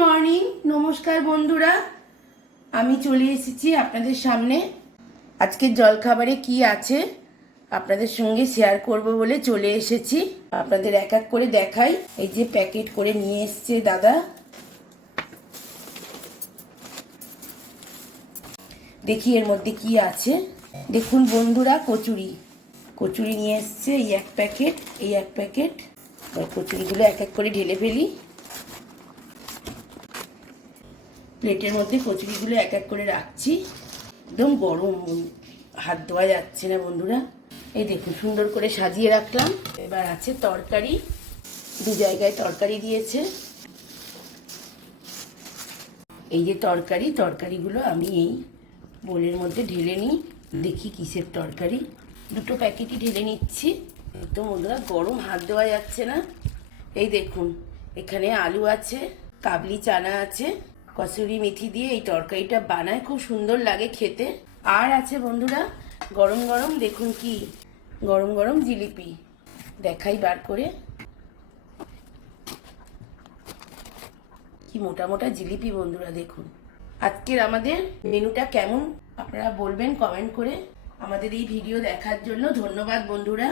Morning, নমস্কার বন্ধুরা। আমি চলে এসেছি আপনাদের সামনে। আজকের জলখাবারে কি আছে আপনাদের সঙ্গে শেয়ার করব বলে চলে এসেছি। আপনাদের এক এক করে দেখাই। এই যে প্যাকেট করে নিয়ে এসছে দাদা, দেখি এর মধ্যে কি আছে। দেখুন বন্ধুরা, কচুরি কচুরি নিয়ে এসছে। এই এক প্যাকেট, এই এক প্যাকেট। কচুরিগুলো এক এক করে ঢেলে ফেলি। প্লেটের মধ্যে কচুরিগুলো এক এক করে রাখছি। একদম গরম, হাত ধোয়া যাচ্ছে না বন্ধুরা। এই দেখুন সুন্দর করে সাজিয়ে রাখলাম। এবার আছে তরকারি, দু জায়গায় তরকারি দিয়েছে। এই যে তরকারিগুলো আমি এই বোলের মধ্যে ঢেলে নিই। দেখি কিসের তরকারি। দুটো প্যাকেটই ঢেলে নিচ্ছি। একদম বন্ধুরা গরম, হাত দেওয়া যাচ্ছে না। এই দেখুন, এখানে আলু আছে, কাবলি চানা আছে, কসুরি মেথি দিয়ে এই তরকারিটা বানায়, খুব সুন্দর লাগে খেতে। আর আছে বন্ধুরা গরম গরম, দেখুন কি গরম গরম জিলিপি। দেখাই বার করে, কি মোটা মোটা জিলিপি বন্ধুরা। দেখুন আজকের আমাদের মেনুটা কেমন আপনারা বলবেন কমেন্ট করে। আমাদের এই ভিডিও দেখার জন্য ধন্যবাদ বন্ধুরা।